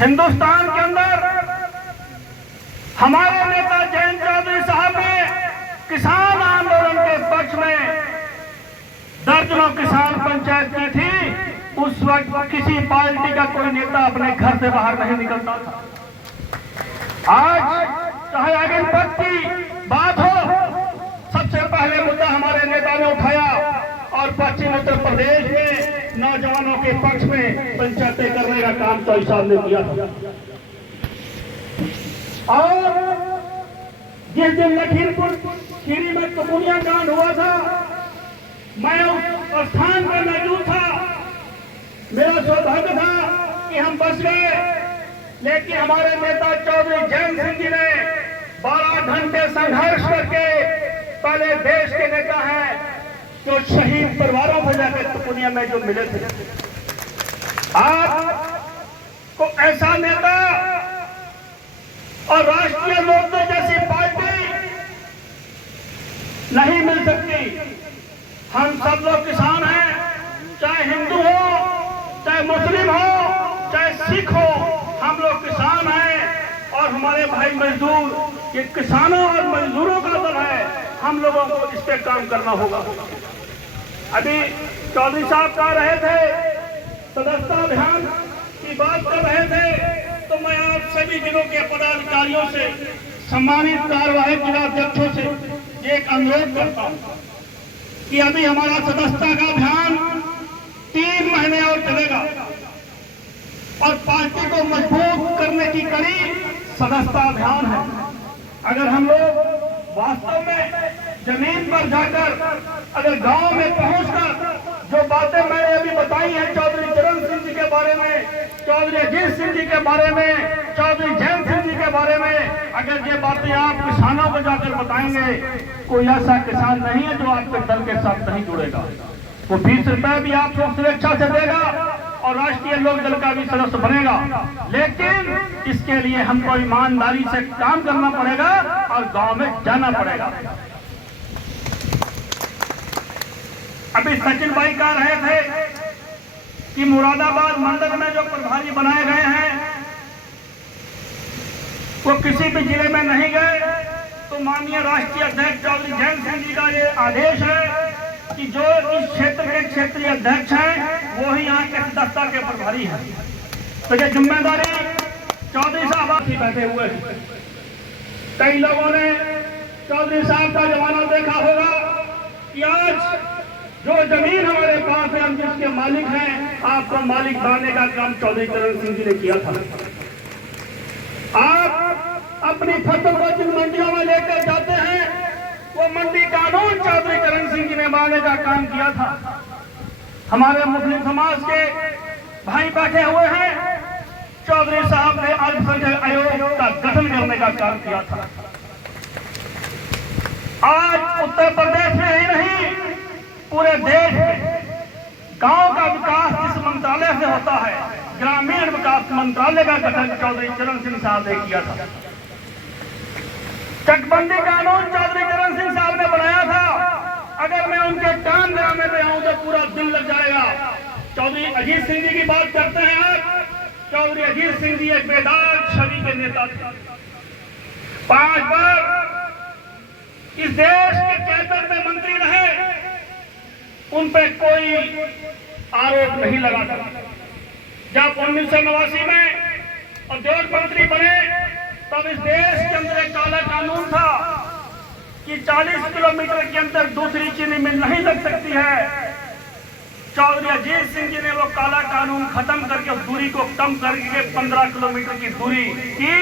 हिंदुस्तान के अंदर हमारे नेता जयंत चौधरी साहब ने किसान आंदोलन के पक्ष में दर्जनों किसान पंचायत की थी। उस वक्त किसी पार्टी का कोई नेता अपने घर से बाहर नहीं निकलता था। आज चाहे आगे पद की बात हो, सबसे पहले मुद्दा हमारे नेता ने उठाया और पश्चिम उत्तर प्रदेश में नौजवानों के पक्ष में पंचायतें करने का काम चौधरी साहब ने किया था। और जिस दिन लखीमपुर खीरी में कुपुनिया कांड हुआ था, मैं उस स्थान पर मौजूद था। मेरा सौभाग्य था कि हम बच गए, लेकिन हमारे नेता चौधरी जयंत सिंह जी ने 12 घंटे संघर्ष करके पहले देश के नेता हैं जो शहीद परिवारों को जाकर कुपुनिया में जो मिले थे। आपको ऐसा नेता और राष्ट्रीय लोकदल जैसी पार्टी नहीं मिल सकती। हम सब लोग किसान हैं, चाहे हिंदू हो, चाहे मुस्लिम हो, चाहे सिख हो, हम लोग किसान हैं और हमारे भाई मजदूर, ये किसानों और मजदूरों का दल है। हम लोगों को इस पे काम करना होगा। अभी चौधरी साहब कह रहे थे, सदस्यता अभियान की बात कर रहे थे, तो मैं आप सभी जिलों के पदाधिकारियों से, सम्मानित कार्यवाहक जिलाध्यक्षों से एक अनुरोध करता हूं कि अभी हमारा सदस्यता का अभियान 3 महीने और चलेगा और पार्टी को मजबूत करने की कड़ी सदस्यता अभियान है। अगर हम लोग वास्तव में जमीन पर जाकर, अगर गांव में पहुंचकर जो बातें मैंने अभी बताई हैं चौधरी चरण सिंह जी के बारे में, चौधरी अजीत सिंह जी के बारे में, चौधरी जयंत सिंह जी के बारे में, अगर ये बातें आप किसानों को जाकर बताएंगे, कोई ऐसा किसान नहीं है जो आपके दल के साथ नहीं जुड़ेगा। वो 20 रुपए भी आपको स्वेच्छा से देगा और राष्ट्रीय लोक दल का भी सदस्य बनेगा, लेकिन इसके लिए हमको ईमानदारी से काम करना पड़ेगा और गांव में जाना पड़ेगा। अभी सचिन भाई कह रहे थे कि मुरादाबाद मंडल में जो प्रभारी बनाए गए हैं वो किसी भी जिले में नहीं गए, तो माननीय राष्ट्रीय अध्यक्ष चौधरी जयंत सिंह जी का ये आदेश है कि जो इस क्षेत्र के क्षेत्रीय अध्यक्ष हैं वो ही यहाँ के सदस्यता के प्रभारी हैं। तो ये जिम्मेदारी चौधरी साहब ही बैठे हुए हैं। कई लोगों ने चौधरी साहब का जमाना देखा होगा कि आज जो जमीन हमारे पास है, हम जिसके मालिक हैं, आपको मालिक बनाने का काम चौधरी चरण सिंह जी ने किया था। आप अपनी फसल को जिन मंडियों में लेकर जाते हैं, वो मंडी कानून चौधरी चरण सिंह जी ने बनाने का काम किया था। हमारे मुस्लिम समाज के भाई बैठे हुए हैं, चौधरी साहब ने अल्पसंख्यक आयोग का गठन करने का काम किया था। आज उत्तर प्रदेश में ही नहीं, पूरे देश में गांव का विकास जिस मंत्रालय से होता है, ग्रामीण विकास मंत्रालय का गठन चौधरी चरण सिंह साहब ने किया था। चकबंदी कानून चौधरी चरण सिंह साहब ने बनाया था। अगर मैं उनके काम ड्रामे पे आऊं तो पूरा दिन लग जाएगा। चौधरी अजीत सिंह जी की बात करते हैं आप, चौधरी अजीत सिंह जी एक बेदाग छवि के नेता थे। 5 बार इस देश के कैबिनेट में मंत्री रहे, उन पे कोई आरोप नहीं लगा था। जब 1989 में उद्योग मंत्री बने, तब इस देश के अंदर एक काला कानून था कि 40 किलोमीटर के अंदर दूसरी चीनी मिल नहीं लग सकती है। चौधरी अजीत सिंह जी ने वो काला कानून खत्म करके उस दूरी को कम करके 15 किलोमीटर की दूरी की,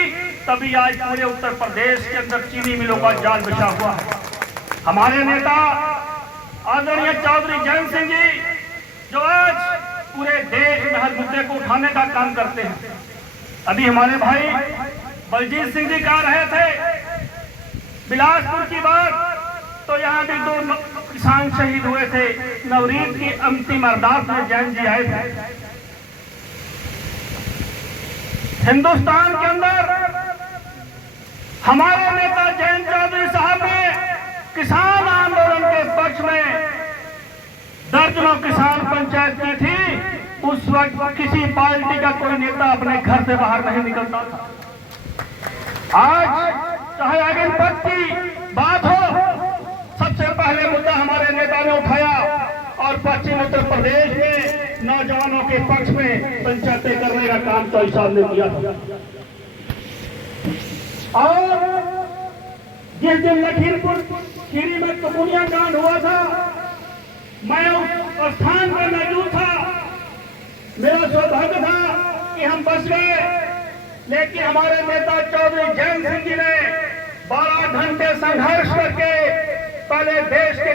तभी आज पूरे उत्तर प्रदेश के अंदर चीनी मिलों का जाल बिछा हुआ है। हमारे नेता आदरणीय चौधरी जयंत सिंह जी जो आज पूरे देश में हर मुद्दे को उठाने का काम करते हैं। अभी हमारे भाई बलजीत सिंह जी कह रहे थे बिलासपुर की बात, तो यहाँ भी 2 किसान शहीद हुए थे। नवरीत की अंतिम अरदास में जैन जी आए थे। हिंदुस्तान के अंदर हमारे नेता जयंत चौधरी साहब ने किसान आंदोलन के पक्ष में दर्जनों किसान पंचायत की थी। उस वक्त किसी पार्टी का कोई नेता अपने घर से बाहर नहीं निकलता था। आज चाहे अग्निपथ की बात हो, सबसे पहले मुद्दा हमारे नेता ने उठाया और पश्चिम उत्तर प्रदेश में नौजवानों के पक्ष में पंचायतें करने का काम चौधरी साहब ने किया था। और जिस दिन लखीमपुर खीरी में तुकुनिया कांड हुआ था, मैं उस स्थान पर मौजूद था। मेरा सौभाग्य था कि हम बच गए, लेकिन हमारे नेता चौधरी जयंत सिंह जी ने 12 घंटे संघर्ष करके पहले देश के